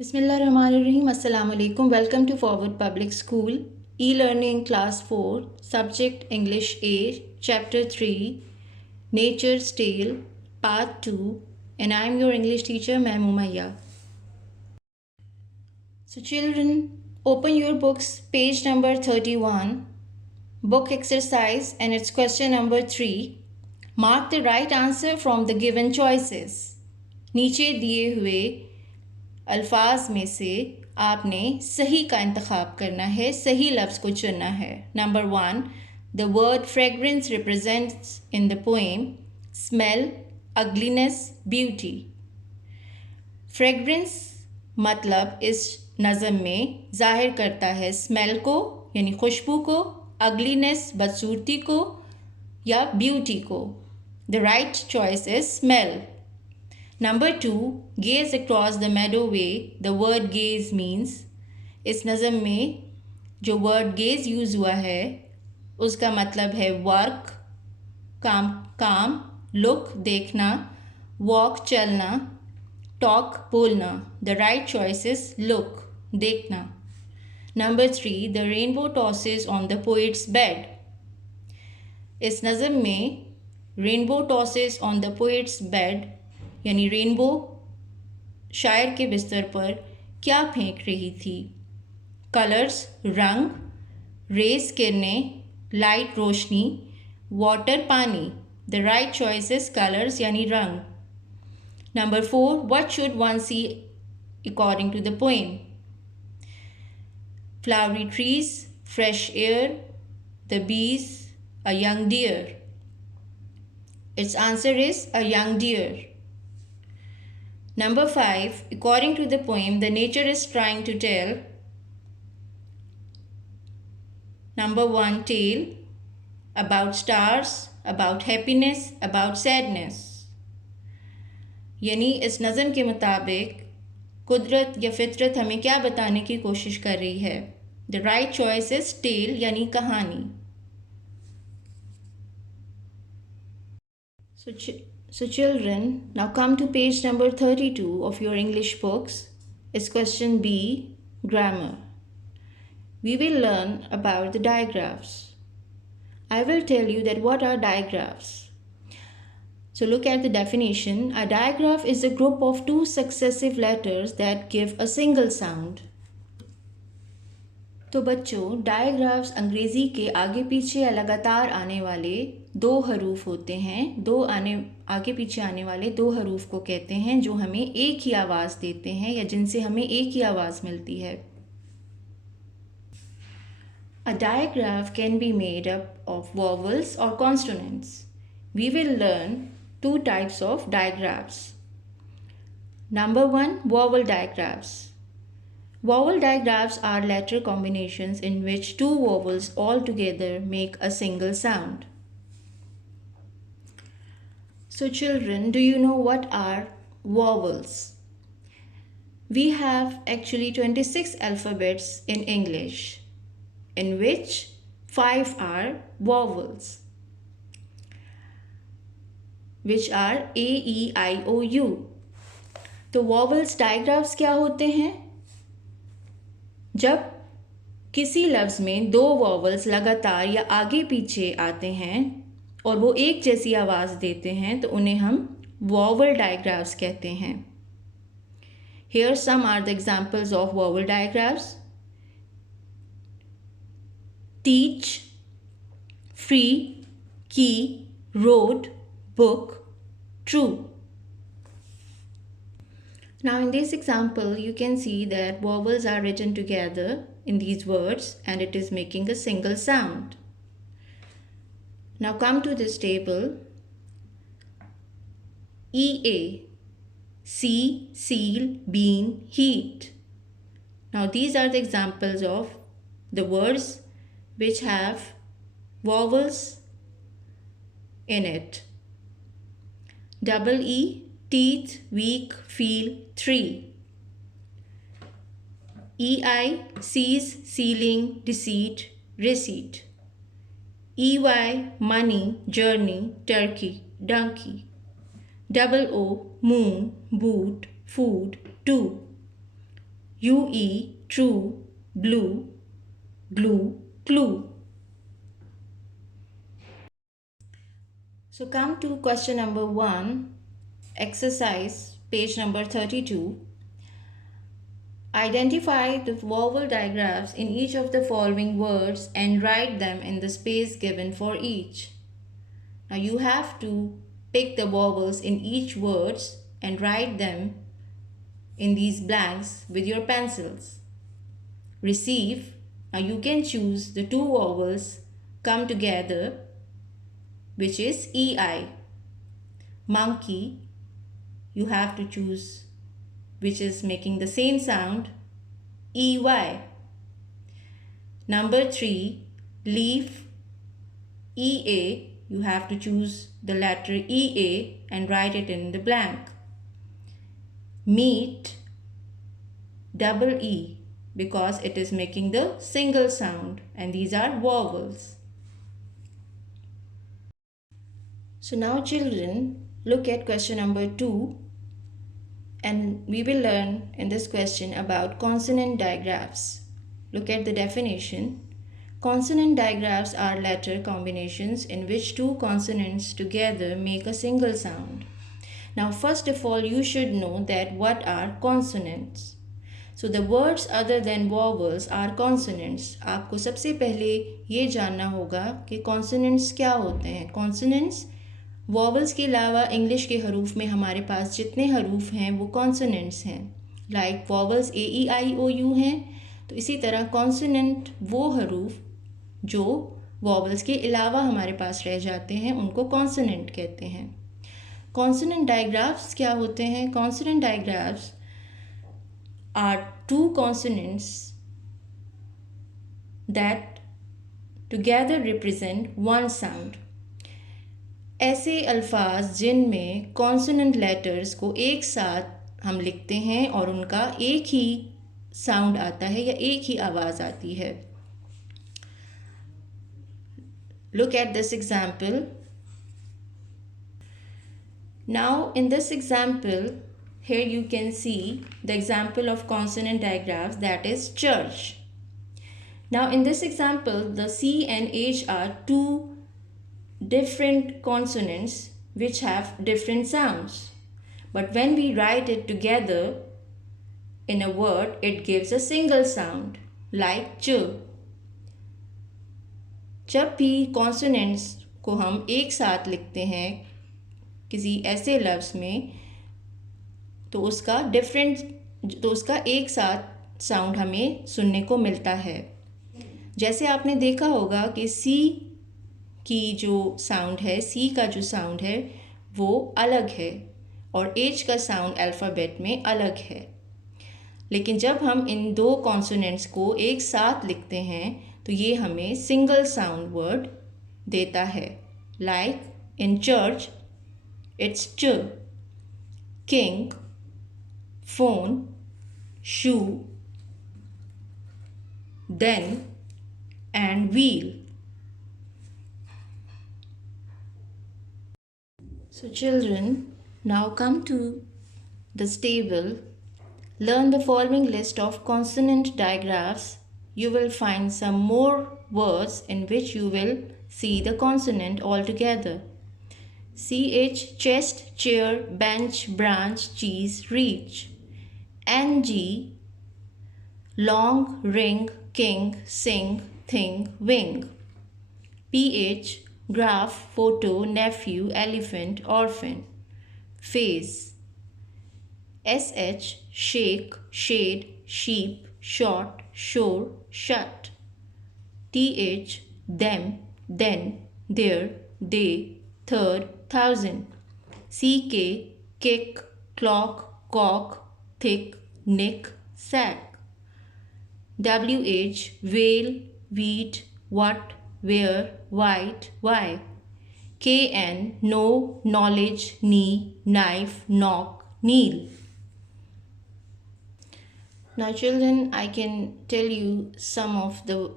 Bismillahirrahmanirrahim. Assalamu alaikum. Welcome to Forward Public School. E-Learning Class 4, Subject English A, Chapter 3, Nature's Tale, Part 2, and I am your English teacher, Ma'am Umayya. So children, open your books, page number 31, book exercise, and its question number 3. Mark the right answer from the given choices. नीचे दिए हुए अल्फाज में से आपने सही का इंतखाब करना है, सही लफ्ज़ को चुनना है. Number 1, the word fragrance represents in the poem smell, ugliness, beauty. Fragrance मतलब इस नज़म में ज़ाहिर करता है स्मेल को यानी खुशबू को, अगलीनेस बदसूरती को या ब्यूटी को. The right choice is smell. Number 2, gaze across the meadow way. The word gaze means, इस नज़म में जो word gaze यूज़ हुआ है उसका मतलब है वर्क, काम, look देखना, walk चलना, talk बोलना. The right choice is look देखना. Number 3, the rainbow tosses on the poet's bed. इस नज़म में rainbow tosses on the poet's bed यानी रेनबो शायर के बिस्तर पर क्या फेंक रही थी? कलर्स रंग, रेस किरणें, लाइट रोशनी, वाटर पानी. The right choice is colours यानी रंग. Number 4, what should one see according to the poem? Flowery trees, fresh air, the bees, a young deer. Its answer is a young deer. Number 5, according to the poem, the nature is trying to tell. Number 1, tale about stars, about happiness, about sadness. यानी इस नज़म के मुताबिक कुदरत या फितरत हमें क्या बताने की कोशिश कर रही है? The right choice is tale यानी कहानी. So children, now come to page number 32 of your English books. It's question B, grammar. We will learn about the digraphs. I will tell you that what are digraphs. So look at the definition. A digraph is a group of two successive letters that give a single sound. तो बच्चों, डायग्राफ्स अंग्रेज़ी के आगे पीछे या लगातार आने वाले दो हरूफ होते हैं. आगे पीछे आने वाले दो हरूफ को कहते हैं जो हमें एक ही आवाज़ देते हैं या जिनसे हमें एक ही आवाज़ मिलती है. A digraph can be made up of vowels or consonants. We will learn two types of digraphs. Number 1, vowel digraphs. Vowel digraphs are letter combinations in which two vowels all together make a single sound. So children, do you know what are vowels? We have actually 26 alphabets in English, in which 5 are vowels, which are A, E, I, O, U. तो vowels digraphs क्या होते हैं? जब किसी लफ्ज़ में दो vowels लगातार या आगे पीछे आते हैं और वो एक जैसी आवाज़ देते हैं तो उन्हें हम वॉवल डायग्राफ्स कहते हैं. Here some are the examples of vowel digraphs. Teach, free, key, road, book, true. Now in this example, you can see that vowels are written together in these words and it is making a single sound. Now come to this table. EA, sea, seal, bean, heat. Now these are the examples of the words which have vowels in it. Double E, teeth, weak, feel, tree. EI, sees, ceiling, deceit, receipt. EY, money, journey, turkey, donkey. Double O, moon, boot, food, two. UE, true, blue, glue, clue. So come to question number 1, exercise, page number 32. Identify the vowel digraphs in each of the following words and write them in the space given for each. Now you have to pick the vowels in each words and write them in these blanks with your pencils. Receive. Now you can choose the two vowels come together, which is EI. Monkey, you have to choose which is making the same sound, EY. Number 3, leaf, EA, you have to choose the letter EA and write it in the blank. Meat, double E, because it is making the single sound and these are vowels. So now children, look at question number 2 and we will learn in this question about consonant digraphs. Look at the definition. Consonant digraphs are letter combinations in which two consonants together make a single sound. Now first of all you should know that what are consonants. So the words other than vowels are consonants. आपको सबसे पहले ये जानना होगा कि consonants क्या होते हैं. Consonants वॉवल्स के अलावा इंग्लिश के हरूफ में हमारे पास जितने हरूफ हैं वो कॉन्सोनेंट्स हैं. लाइक वॉवल्स AEIOU हैं, तो इसी तरह कॉन्सोनेंट वो हरूफ जो वॉवल्स के अलावा हमारे पास रह जाते हैं उनको कॉन्सोनेंट कहते हैं. कॉन्सोनेंट डायग्राफ्स क्या होते हैं? Consonant digraphs are two consonants that together represent one sound. ऐसे अल्फाज जिनमें कॉन्सोनेंट लेटर्स को एक साथ हम लिखते हैं और उनका एक ही साउंड आता है या एक ही आवाज़ आती है. Look at this example. Now in this example here you can see the example of consonant digraphs, that is church. Now in this example the C and H are two different consonants which have different sounds, but when we write it together in a word it gives a single sound like ch. जब भी consonants को हम एक साथ लिखते हैं किसी ऐसे लफ्ज़ में तो उसका एक साथ साउंड हमें सुनने को मिलता है. जैसे आपने देखा होगा कि सी की जो साउंड है, सी का जो साउंड है वो अलग है और एच का साउंड अल्फ़ाबेट में अलग है. लेकिन जब हम इन दो कॉन्सोनेंट्स को एक साथ लिखते हैं तो ये हमें सिंगल साउंड वर्ड देता है. लाइक इन चर्च इट्स च. King, phone, shoe, then and wheel. So children, now come to this table. Learn the following list of consonant digraphs. You will find some more words in which you will see the consonant altogether. CH, chest, chair, bench, branch, cheese, reach. NG, long, ring, king, sing, thing, wing. PH, graph, photo, nephew, elephant, orphan. Face. SH, shake, shade, sheep, short, shore, shut. TH, them, then, there, they, third, thousand. CK, kick, clock, cock, thick, nick, sack. WH, whale, wheat, what, where, white, why. KN, know, knowledge, knee, knife, knock, kneel. Now children, I can tell you some of the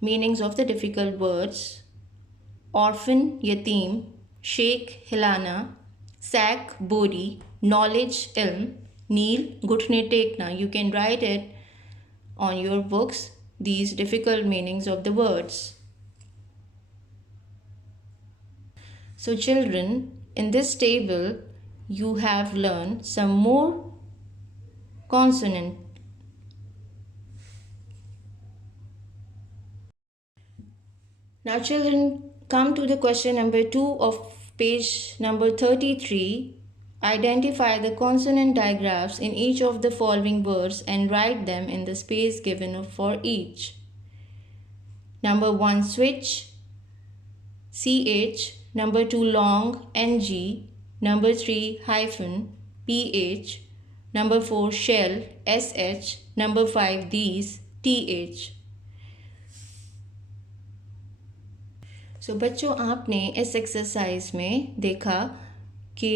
meanings of the difficult words. Orphan, yatim, sheikh, hilana, sack, bori, knowledge, ilm, नील घुटने टेकना. You can write it on your books, these difficult meanings of the words. So children, in this table you have learned some more consonant. Now children, come to the question number 2 of page number 33. Identify the consonant digraphs in each of the following words and write them in the space given for each. Number 1, switch, CH. Number 2, long, NG. Number 3, hyphen, PH. Number 4, shell, SH. Number 5, these, TH. सो बच्चों, आपने इस exercise में देखा कि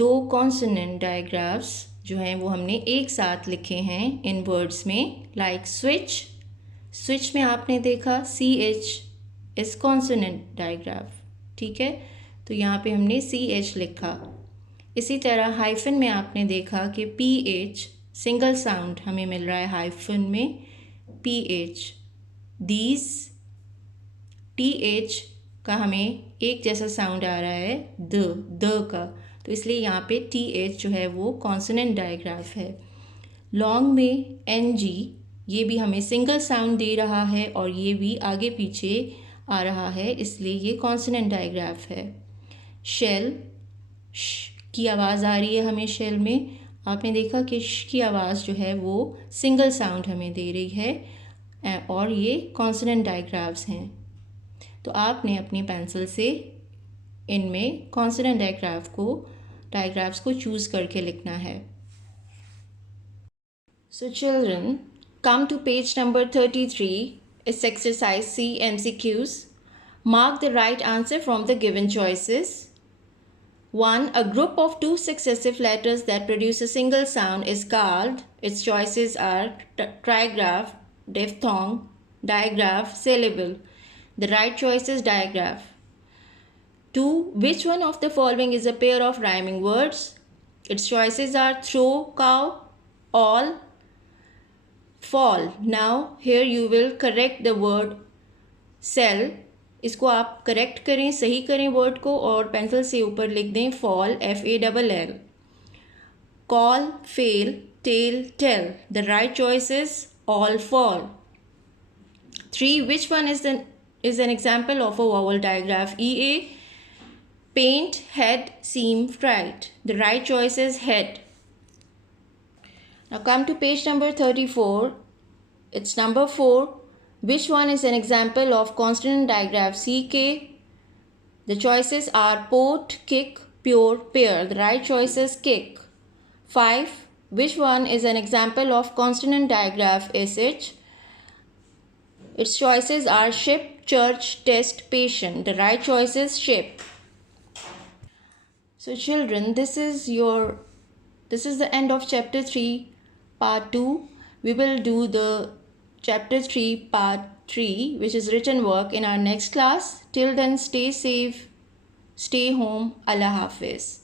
2 consonant डायग्राफ्स जो हैं वो हमने एक साथ लिखे हैं इन वर्ड्स में. Like switch. स्विच में आपने देखा CH इस कॉन्सोनेंट डायग्राफ. ठीक है, तो यहाँ पे हमने CH लिखा. इसी तरह हाइफन में आपने देखा कि PH सिंगल साउंड हमें मिल रहा है हाइफन में, PH. दीज, TH का हमें एक जैसा साउंड आ रहा है द का, तो इसलिए यहाँ पे TH जो है वो कॉन्सोनेंट डायग्राफ है. लॉन्ग में NG, ये भी हमें सिंगल साउंड दे रहा है और ये भी आगे पीछे आ रहा है, इसलिए ये कॉन्सोनेंट डायग्राफ है. शेल, श की आवाज़ आ रही है हमें शेल में. आपने देखा कि श की आवाज़ जो है वो सिंगल साउंड हमें दे रही है और ये कॉन्सोनेंट डायग्राफ्स हैं. तो आपने अपनी पेंसिल से इनमें कॉन्सोनेंट डायग्राफ्स को चूज़ करके लिखना है. So children, come to page number 33. It's exercise C MCQs. Mark the right answer from the given choices. 1. A group of 2 successive letters that produce a single sound is called. Its choices are trigraph, diphthong, digraph, syllable. The right choice is digraph. 2. Which one of the following is a pair of rhyming words? Its choices are throw, cow, all, fall. Now here you will correct the word sell. इसको आप correct करें, सही करें word को और pencil से ऊपर लिख दें fall, FALL. Call, fail, tail, tell. The right choice is all fall. 3. Which one is an example of a vowel digraph? EA. Paint, head, seam, right. The right choice is head. Now come to page number 34. It's number 4. Which one is an example of consonant digraph? CK. The choices are port, kick, pure, pair. The right choice is kick. 5. Which one is an example of consonant digraph? SH. Its choices are ship, church, test, patient. The right choice is ship. So children, this is the end of chapter 3 part 2. We will do the chapter 3 part 3, which is written work, in our next class. Till then, stay safe, stay home. Allah Hafiz.